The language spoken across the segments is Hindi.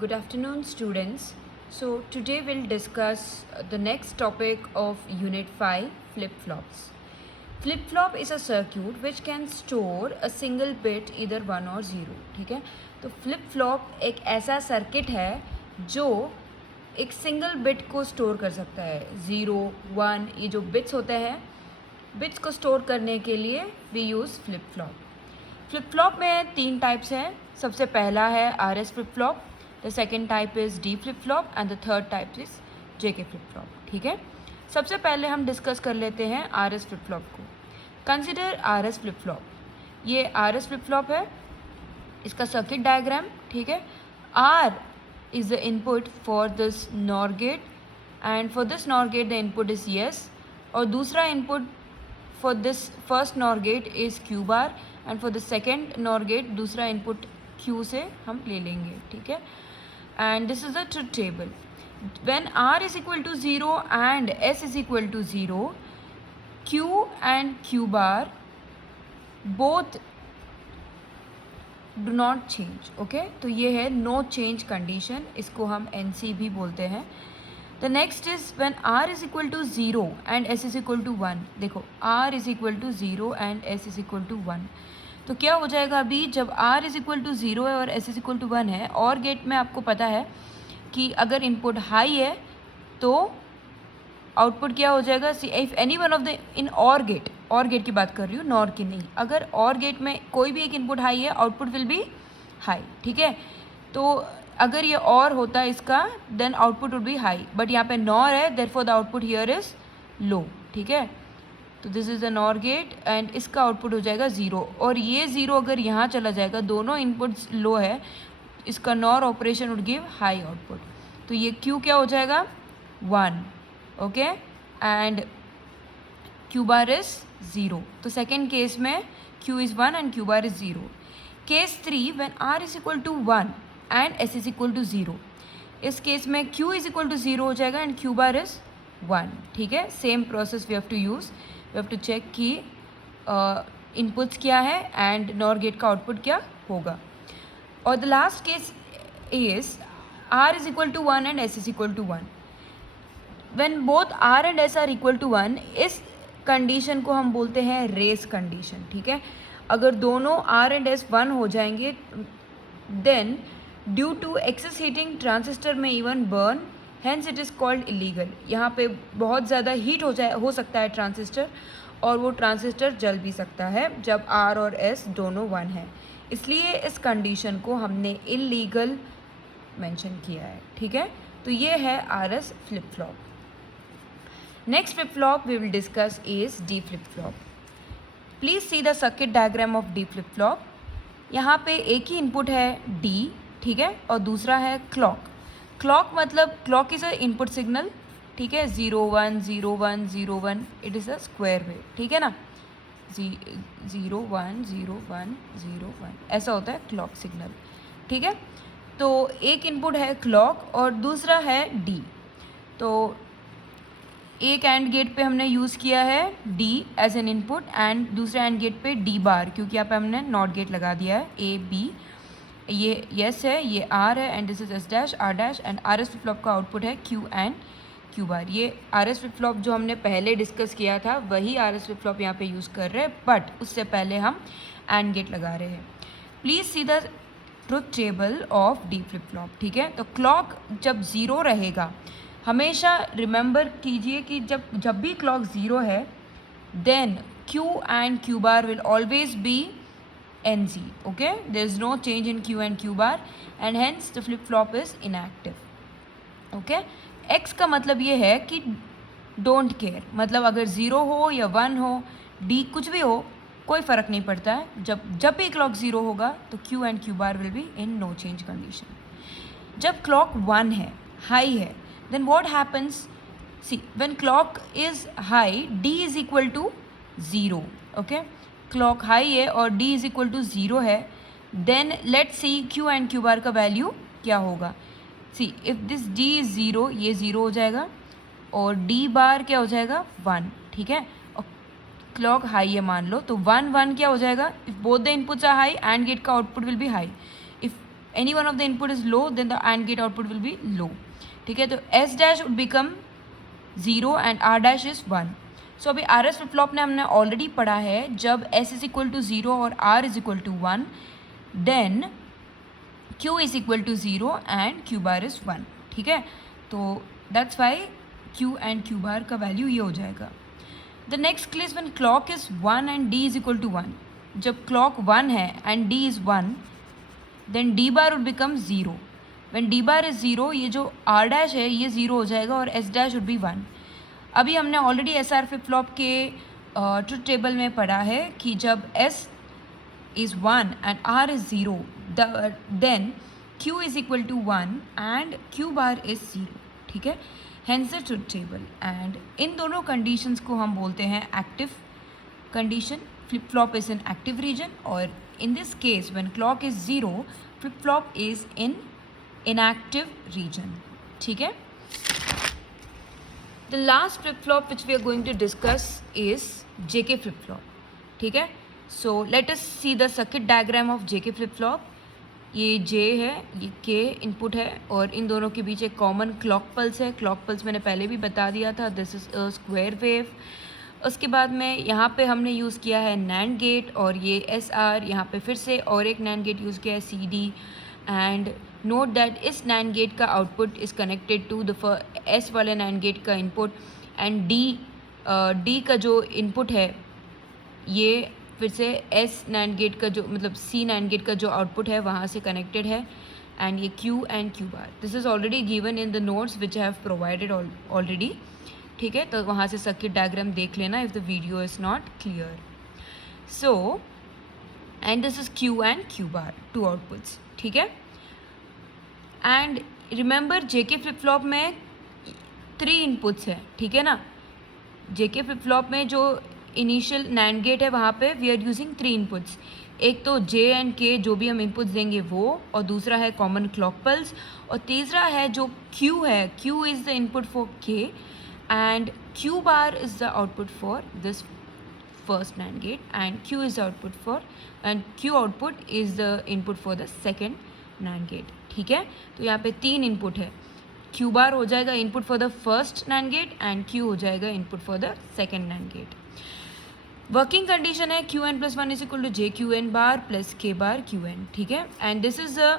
Good afternoon, students. So, today we'll discuss the next topic of Unit 5, flip-flops. Flip-flop is a circuit which can store a single bit either 1 or 0. ठीक है, तो flip-flop एक ऐसा सर्किट है जो एक सिंगल बिट को स्टोर कर सकता है. 0, 1 ये जो बिट्स होते हैं, बिट्स को स्टोर करने के लिए वी यूज़ flip-flop. फ्लिप-फ्लॉप में 3 टाइप्स हैं. सबसे पहला है RS flip-flop, the second type is D flip-flop and the third type is JK flip-flop. ठीक है, सबसे पहले हम डिस्कस कर लेते हैं RS फ्लिप-फ्लॉप को. Consider RS flip flop. ये RS फ्लिप-फ्लॉप है, इसका सर्किट डायग्राम. ठीक है, R is the input for this NOR gate and for this NOR gate the input is S, और दूसरा input for this first NOR gate is Q bar and for the second NOR gate दूसरा इनपुट Q से हम ले लेंगे. ठीक है, and this is the truth table. When R is equal to 0 and S is equal to 0, Q and Q bar both do not change. Okay, तो ये है नो चेंज कंडीशन, इसको हम NC भी बोलते हैं. The next is when R is equal to 0 and S is equal to 1. देखो, R is equal to 0 and S is equal to 1, तो क्या हो जाएगा अभी जब R इज इक्वल टू 0 है और S इज इक्वल टू 1 है. और गेट में आपको पता है कि अगर इनपुट हाई है तो आउटपुट क्या हो जाएगा. See if any one of the in और गेट की बात कर रही हूँ, नॉर की नहीं. अगर और गेट में कोई भी एक इनपुट हाई है, आउटपुट विल बी हाई. ठीक है, तो अगर ये और होता है इसका, then output would be high, but यहाँ पे नॉर है, therefore the output here is low. ठीक है, तो this is the NOR gate and इसका आउटपुट हो जाएगा 0, और ये 0 अगर यहाँ चला जाएगा, दोनों इनपुट्स लो है, इसका NOR operation would give high output. तो ये Q क्या हो जाएगा 1. Okay, and Q bar is 0. तो सेकेंड केस में Q is 1 and Q bar is 0. Case 3 when R is equal to 1 and S is equal to 0. इस केस में Q इज इक्वल टू 0 हो जाएगा एंड Q बार इज 1. ठीक है, same process we have to use. We have to check कि इनपुट्स क्या है एंड नॉर गेट का आउटपुट क्या होगा. और the last case is R is equal to 1 and S is equal to 1. When both R and S are equal to 1, इस कंडीशन को हम बोलते हैं रेस कंडीशन. ठीक है, अगर दोनों R एंड S 1 हो जाएंगे, then due to excess heating transistor में even burn, hence it is called illegal. यहाँ पे बहुत ज़्यादा हीट हो सकता है ट्रांजिस्टर, और वो ट्रांजिस्टर जल भी सकता है जब R और S दोनों 1 है. इसलिए इस कंडीशन को हमने इलीगल मेंशन किया है. ठीक है, तो ये है RS flip flop. Next flip flop we will discuss is D flip flop. Please see the circuit diagram of D flip flop. यहाँ पे एक ही इनपुट है D, ठीक है, और दूसरा है क्लॉक. क्लॉक मतलब clock is a input signal. ठीक है, 0 1 0 1 0 1, it is a square wave. ठीक है ना, 0 1 0 1 0 1 ऐसा होता है क्लॉक सिग्नल. ठीक है, तो एक इनपुट है क्लॉक और दूसरा है D. तो एक एंड गेट पे हमने यूज़ किया है D as an input and दूसरे एंड गेट पे D बार, क्योंकि यहाँ पे हमने नॉट गेट लगा दिया है A B. ये यस है, ये R है and this is S dash R dash, and RS flip flop का आउटपुट है Q एंड Q बार. ये RS फ्लिप फ्लॉप जो हमने पहले डिस्कस किया था वही RS फ्लिप फ्लॉप यहाँ पे यूज़ कर रहे हैं, बट उससे पहले हम एंड गेट लगा रहे हैं. Please see the truth table of D flip flop. ठीक है, तो क्लॉक जब 0 रहेगा, हमेशा रिमेंबर कीजिए कि जब भी क्लॉक 0 है, then Q and Q bar will always be NC. okay, there is no change in Q and Q bar and hence the flip flop is inactive. okay, X का मतलब ये है कि डोंट केयर, मतलब अगर 0 हो या 1 हो, D कुछ भी हो, कोई फ़र्क नहीं पड़ता है. जब भी क्लॉक 0 होगा तो Q and Q bar will be in no change condition. जब क्लॉक 1 है, हाई है, then what happens, see when clock is high D is equal to 0. Okay, clock high है और D इज़ इक्वल टू 0 है, then let see Q and Q bar का वैल्यू क्या होगा. See if this D is 0, ये 0 हो जाएगा, और D बार क्या हो जाएगा 1. ठीक है, और क्लॉक हाई है मान लो, तो 1 1 क्या हो जाएगा. If both the inputs are high, and gate का output will be high. If any one of the input is low then the and gate output will be low. ठीक है, तो S dash would become 0 and R dash is 1. So अभी आर एस फ्लिप फ्लॉप ने हमने ऑलरेडी पढ़ा है, जब एस इज इक्वल टू 0 और R is equal to 1 then Q is equal to 0 and Q bar is 1. ठीक है, तो that's why Q and Q bar का वैल्यू ये हो जाएगा. The next case when clock is 1 and D is equal to 1. जब क्लॉक 1 है and D is 1 then D bar would become 0. When D bar is 0 ये जो आर डैश है ये 0 हो जाएगा और एस डैश वुड बी 1. अभी हमने already S R flip flop के ट्रुथ टेबल में पढ़ा है कि जब S is 1 and R is 0 then Q is equal to 1 and Q bar is 0. ठीक है, hence the truth table. And इन दोनों कंडीशंस को हम बोलते हैं active condition. Flip flop is in active region, और in this case when clock is 0 flip flop is in inactive reason. ठीक है, the last flip flop which we are going to discuss is JK flip flop. ठीक है, so let us see the circuit diagram of JK flip flop. ये जे है, ये के इनपुट है, और इन दोनों के बीच एक कॉमन क्लॉक पल्स है. क्लॉक पल्स मैंने पहले भी बता दिया था, this is a square wave. उसके बाद में यहाँ पे हमने यूज़ किया है नैंड गेट, और ये एस आर. यहाँ पे फिर से और एक नैंड गेट यूज़ किया है C D. And note that इस नैंड गेट का output is connected to the S वाले नैंड गेट का इनपुट, एंड डी का जो इनपुट है ये फिर से एस नैंड गेट का जो मतलब सी नैंड गेट का जो आउटपुट है वहाँ से कनेक्टेड है. एंड ये Q and Q bar, this is already given in the notes which I have provided already. ठीक है, तो वहाँ से सर्किट डायग्राम देख लेना if the video is not clear. So and this is Q and Q bar, two outputs. ठीक है, and remember JK flip flop में 3 इनपुट्स है. ठीक है ना, जेके फ्लिप फ्लॉप में जो इनिशियल नैंड गेट है वहाँ पे वी आर यूजिंग 3 इनपुट्स. एक तो जे एंड के जो भी हम इनपुट्स देंगे वो, और दूसरा है कॉमन क्लॉक पल्स, और तीसरा है जो क्यू है, Q is the input for K and Q bar is the output for this first NAND gate, and Q is the output for and Q output is the input for the second NAND gate. ठीक है, तो यहाँ पे 3 इनपुट है. क्यू बार हो जाएगा input for the first NAND gate and Q हो जाएगा input for the second NAND gate. Working condition है Q N plus 1 is equal to J Q N bar plus K bar Q N. ठीक है, and this is a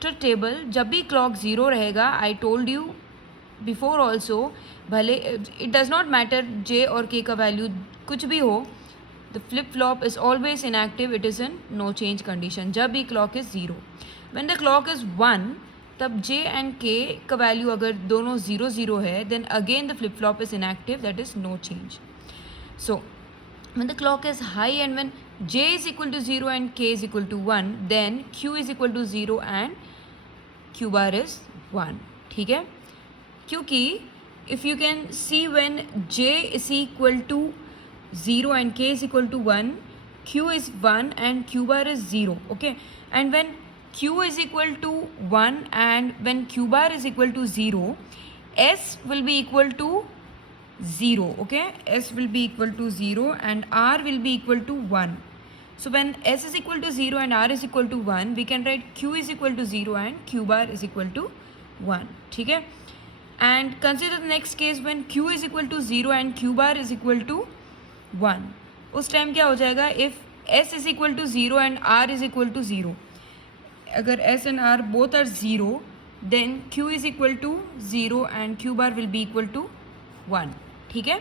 truth table. जब भी क्लॉक 0 रहेगा, I told you before also, भले it does not matter J और के का वैल्यू कुछ भी हो, the flip flop is always inactive, it is in no change condition. जब भी clock is 0, when the clock is 1 तब जे एंड के का वैल्यू अगर दोनों 0 0 है then again the flip flop is inactive, that is no change. So when the clock is high and when j is equal to 0 and k is equal to 1 then q is equal to 0 and q bar is 1. ठीक है, क्योंकि if you can see when j is equal to 0 and k is equal to 1, q is 1 and q bar is 0. okay, and when q is equal to 1 and when q bar is equal to 0, s will be equal to 0. okay, s will be equal to 0 and r will be equal to 1. so when s is equal to 0 and r is equal to 1, we can write q is equal to 0 and q bar is equal to 1. ठीक है, and consider the next case when q is equal to 0 and q bar is equal to 1. उस टाइम क्या हो जाएगा, if s is equal to 0 and r is equal to 0, अगर s and r both are 0 then q is equal to 0 and q bar will be equal to 1. ठीक है,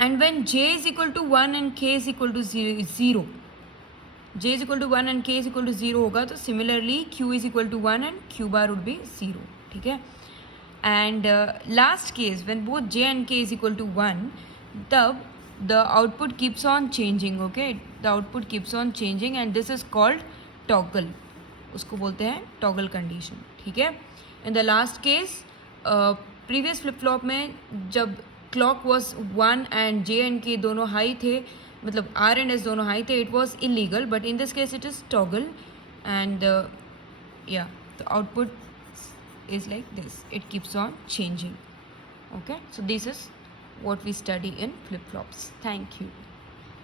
and when j is equal to 1 and k is equal to 0, j is equal to 1 and k is equal to 0 होगा तो similarly q is equal to 1 and q bar would be 0. ठीक है, and last case when both j and k is equal to 1, तब the output keeps on changing. Okay, the output keeps on changing and this is called toggle. उसको बोलते हैं टॉगल कंडीशन. ठीक है, in the last case previous flip flop में जब clock was 1 and J and K दोनों हाई थे, मतलब आर एंड एस दोनों हाई थे, it was illegal, but in this case it is toggle and या the output is like this, it keeps on changing. Okay, so this is what we study in flip flops. Thank you.